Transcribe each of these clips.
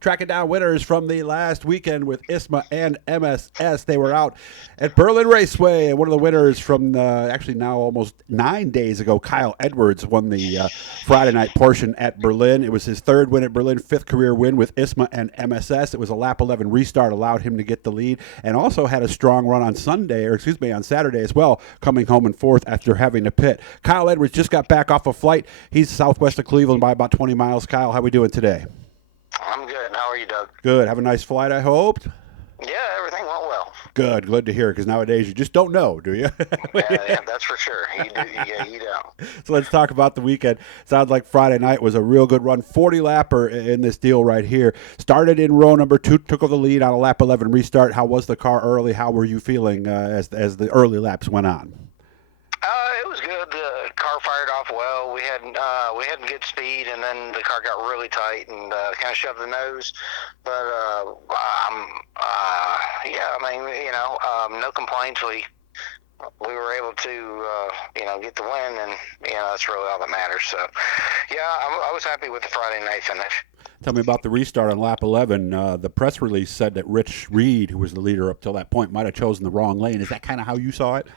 Tracking down winners from the last weekend with ISMA and MSS. They were out at Berlin Raceway, and one of the winners from actually now almost 9 days ago, Kyle Edwards, won the Friday night portion at Berlin. It was his third win at Berlin, fifth career win with ISMA and MSS. It was a lap 11 restart, allowed him to get the lead, and also had a strong run on Saturday as well, coming home in fourth after having to pit. Kyle Edwards just got back off a flight. He's southwest of Cleveland by about 20 miles. Kyle, how we doing today? I'm good. How are you, Doug? Good. Have a nice flight, I hoped. Yeah, everything went well. Good. Glad to hear, because nowadays you just don't know, do you? Yeah, that's for sure. You do. Yeah, you don't. So let's talk about the weekend. Sounds like Friday night was a real good run. 40-lapper in this deal right here. Started in row number 2, took over the lead on a lap 11 restart. How was the car early? How were you feeling as the early laps went on? It was good. The car fired off well. We had good speed, and then the car got really tight and kind of shoved the nose. But yeah, I mean, no complaints. We were able to get the win, and that's really all that matters. So yeah, I was happy with the Friday night finish. Tell me about the restart on lap 11. The press release said that Rich Reed, who was the leader up till that point, might have chosen the wrong lane. Is that kind of how you saw it?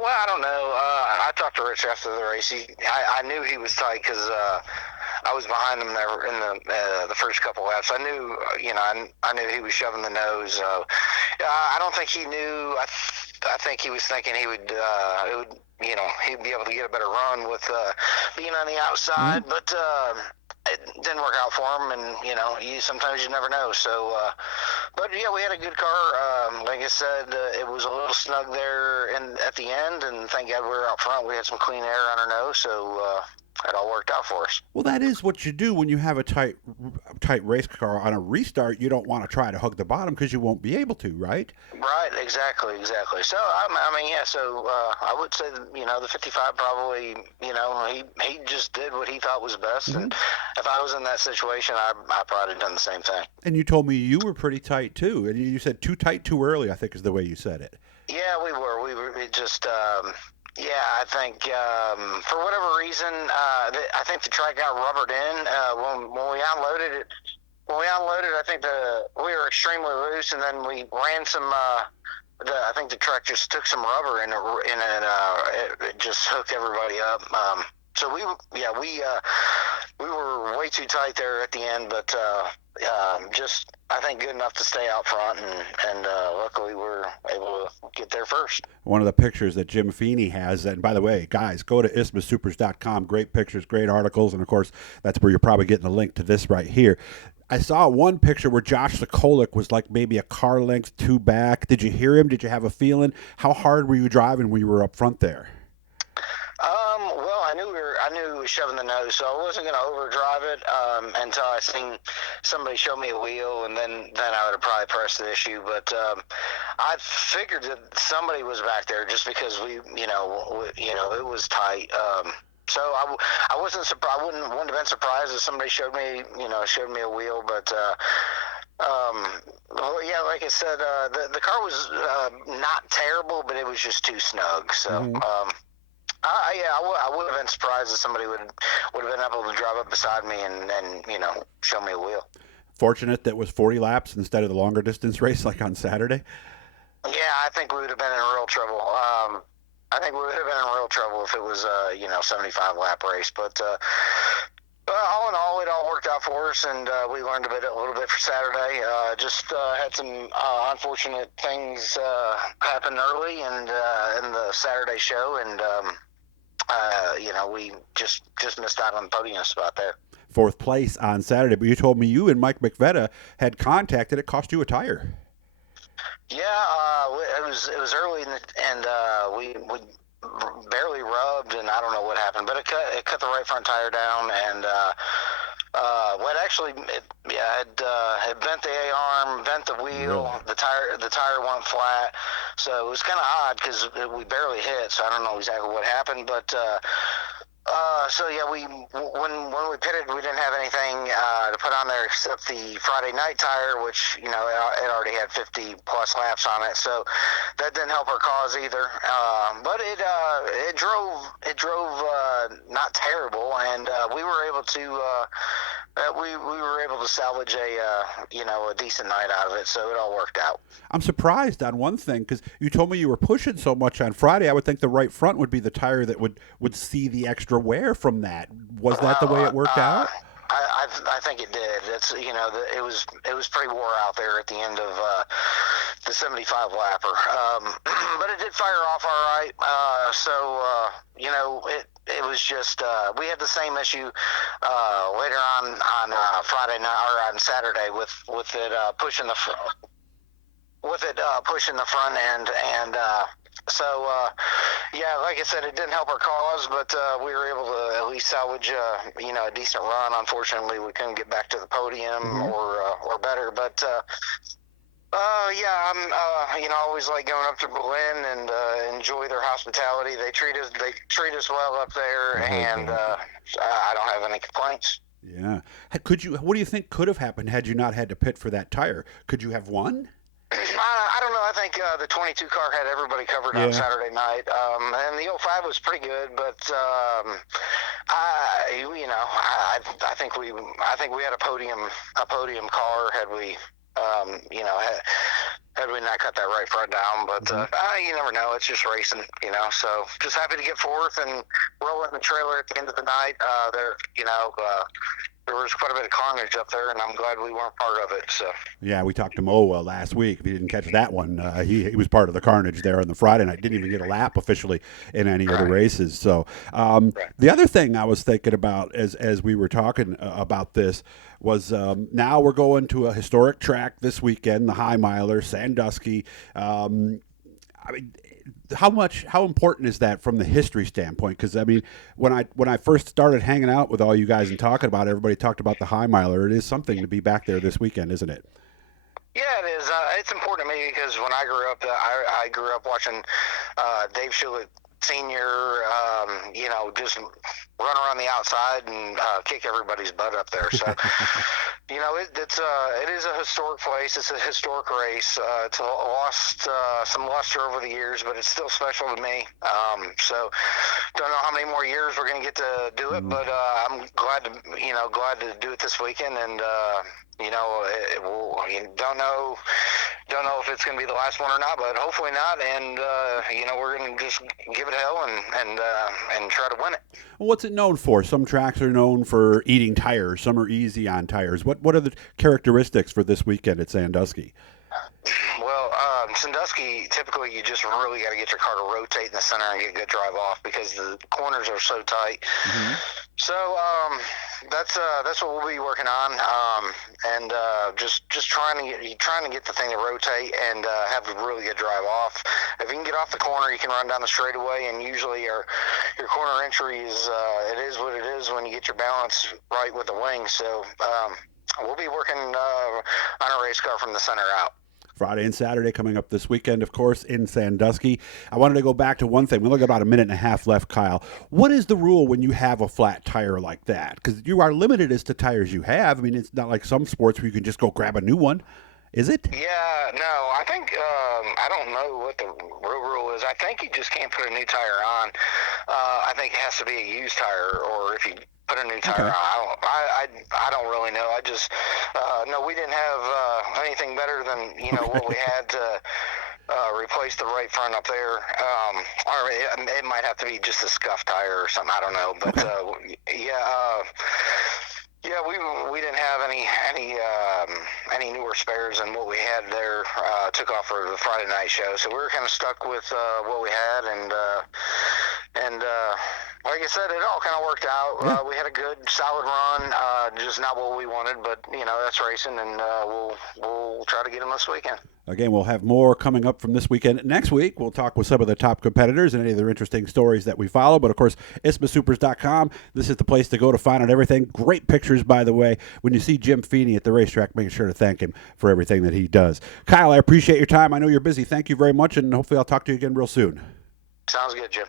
Well, I don't know. I talked to Rich after the race. I knew he was tight because I was behind him there in the first couple laps. I knew, I knew he was shoving the nose. I don't think he knew. I think he was thinking he'd be able to get a better run with being on the outside, but it didn't work out for him. And sometimes you never know. So, but yeah, we had a good car. Like I said, it was a little snug there at the end, and thank God we were out front. We had some clean air on our nose, so it all worked out for us. Well, that is what you do when you have a tight race car on a restart. You don't want to try to hug the bottom because you won't be able to, right? Right, exactly. So I mean, yeah. So I would say that, the 55 probably, he just did what he thought was best, and if I was in that situation, I probably done the same thing. And you told me you were pretty tight too, and you said too tight too early, I think is the way you said it. Yeah, we were. It just. Yeah, I think for whatever reason, I think the track got rubbered in when we unloaded it. When we unloaded, I think we were extremely loose, and then we ran some. I think the track just took some rubber in it. It just hooked everybody up. So we were way too tight there at the end, but just I think good enough to stay out front, and luckily we're able to get there first. One of the pictures that Jim Feeney has, and by the way, guys, go to ismasupers.com. Great pictures, great articles, and of course that's where you're probably getting a link to this right here. I saw one picture where Josh Sokolic was like maybe a car length too back. Did you hear him? Did you have a feeling? How hard were you driving when you were up front there? Well, I knew he was shoving the nose, so I wasn't going to overdrive it until I seen somebody show me a wheel, and then I would have probably pressed the issue. But I figured that somebody was back there just because it was tight. So I wasn't surprised. I wouldn't have been surprised if somebody showed me a wheel, but. Well, yeah, like I said, the car was not terrible, but it was just too snug. So. I would have been surprised if somebody would have been able to drive up beside me and show me a wheel. Fortunate that was 40 laps instead of the longer distance race like on Saturday. Yeah, I think we would have been in real trouble. I think we would have been in real trouble if it was 75 lap race. But all in all, it all worked out for us, and we learned a little bit for Saturday. Just had some unfortunate things happen early and in the Saturday show, and we just missed out on the podium spot there. Fourth place on Saturday, but you told me you and Mike McVetta had contacted. It cost you a tire. Yeah, it was early, and we barely rubbed, and I don't know what happened, but it cut the right front tire down, and it bent the A-arm, bent the wheel. Really? The tire went flat, so it was kind of odd because we barely hit, so I don't know exactly what happened, but so yeah, when we pitted, we didn't have anything to put on there except the Friday night tire, which it already had 50 plus laps on it, so that didn't help our cause either. But it drove not terrible, and we were able to to salvage a decent night out of it. So it all worked out. I'm surprised on one thing because you told me you were pushing so much on Friday. I would think the right front would be the tire that would see the extra wear from that. Was that the way it worked out? I think it did. It's it was pretty wore out there at the end of the 75 lapper, but it did fire off all right. It was just we had the same issue later on Friday night or on Saturday with it pushing the front. Pushing the front end, and like I said, it didn't help our cause, but we were able to at least salvage a decent run. Unfortunately, we couldn't get back to the podium or better, but I'm always like going up to Berlin and enjoy their hospitality. They treat us well up there, and I don't have any complaints. Yeah. What do you think could have happened had you not had to pit for that tire? Could you have won? I don't know. I think the 22 car had everybody covered on Saturday night, and the 05 was pretty good. But I think we had a podium car had we had we not cut that right front down. But you never know. It's just racing, So just happy to get fourth and roll in the trailer at the end of the night. There was quite a bit of carnage up there, and I'm glad we weren't part of it. So yeah, we talked to Mo last week. If you didn't catch that one, he was part of the carnage there on the Friday night. Didn't even get a lap officially in any of the races. So the other thing I was thinking about as we were talking about this was now we're going to a historic track this weekend, the High Miler, Sandusky. How important is that from the history standpoint? Because I mean, when I first started hanging out with all you guys and talking about it, everybody talked about the High Miler. It is something to be back there this weekend, isn't it? Yeah, it is. It's important to me because when I grew up, I grew up watching Dave Shulett Senior, just run around the outside and kick everybody's butt up there. So, it is a historic place. It's a historic race. It's lost some luster over the years, but it's still special to me. So, don't know how many more years we're going to get to do it, but I'm glad to do it this weekend. And don't know if it's going to be the last one or not, but hopefully not. And we're going to just give it hell and try to win it. What's it known for? Some tracks are known for eating tires. Some are easy on tires. What are the characteristics for this weekend at Sandusky? Well, Sandusky, typically you just really got to get your car to rotate in the center and get a good drive off because the corners are so tight. So that's what we'll be working on, and just trying to get the thing to rotate and have a really good drive off. If you can get off the corner, you can run down the straightaway, and usually your corner entry is it is what it is when you get your balance right with the wing. So we'll be working on a race car from the center out. Friday and Saturday coming up this weekend, of course, in Sandusky. I wanted to go back to one thing. We only got about a minute and a half left, Kyle. What is the rule when you have a flat tire like that? Because you are limited as to tires you have. I mean, it's not like some sports where you can just go grab a new one. Is it? Yeah, no, I think, I don't know what the real rule is. I think you just can't put a new tire on. I think it has to be a used tire, or if you put a new tire on. I don't really know. I just, no, we didn't have anything better than, what we had to replace the right front up there. Or it might have to be just a scuff tire or something. I don't know. But, we didn't have any newer spares than what we had there. Took off for the Friday night show, so we were kind of stuck with what we had, and like I said, it all kind of worked out. Yeah. We had a good, solid run. Just not what we wanted, but that's racing, and we'll try to get them this weekend. Again, we'll have more coming up from this weekend. Next week, we'll talk with some of the top competitors and any of their interesting stories that we follow. But, of course, ISMASupers.com. This is the place to go to find out everything. Great pictures, by the way. When you see Jim Feeney at the racetrack, make sure to thank him for everything that he does. Kyle, I appreciate your time. I know you're busy. Thank you very much, and hopefully I'll talk to you again real soon. Sounds good, Jim.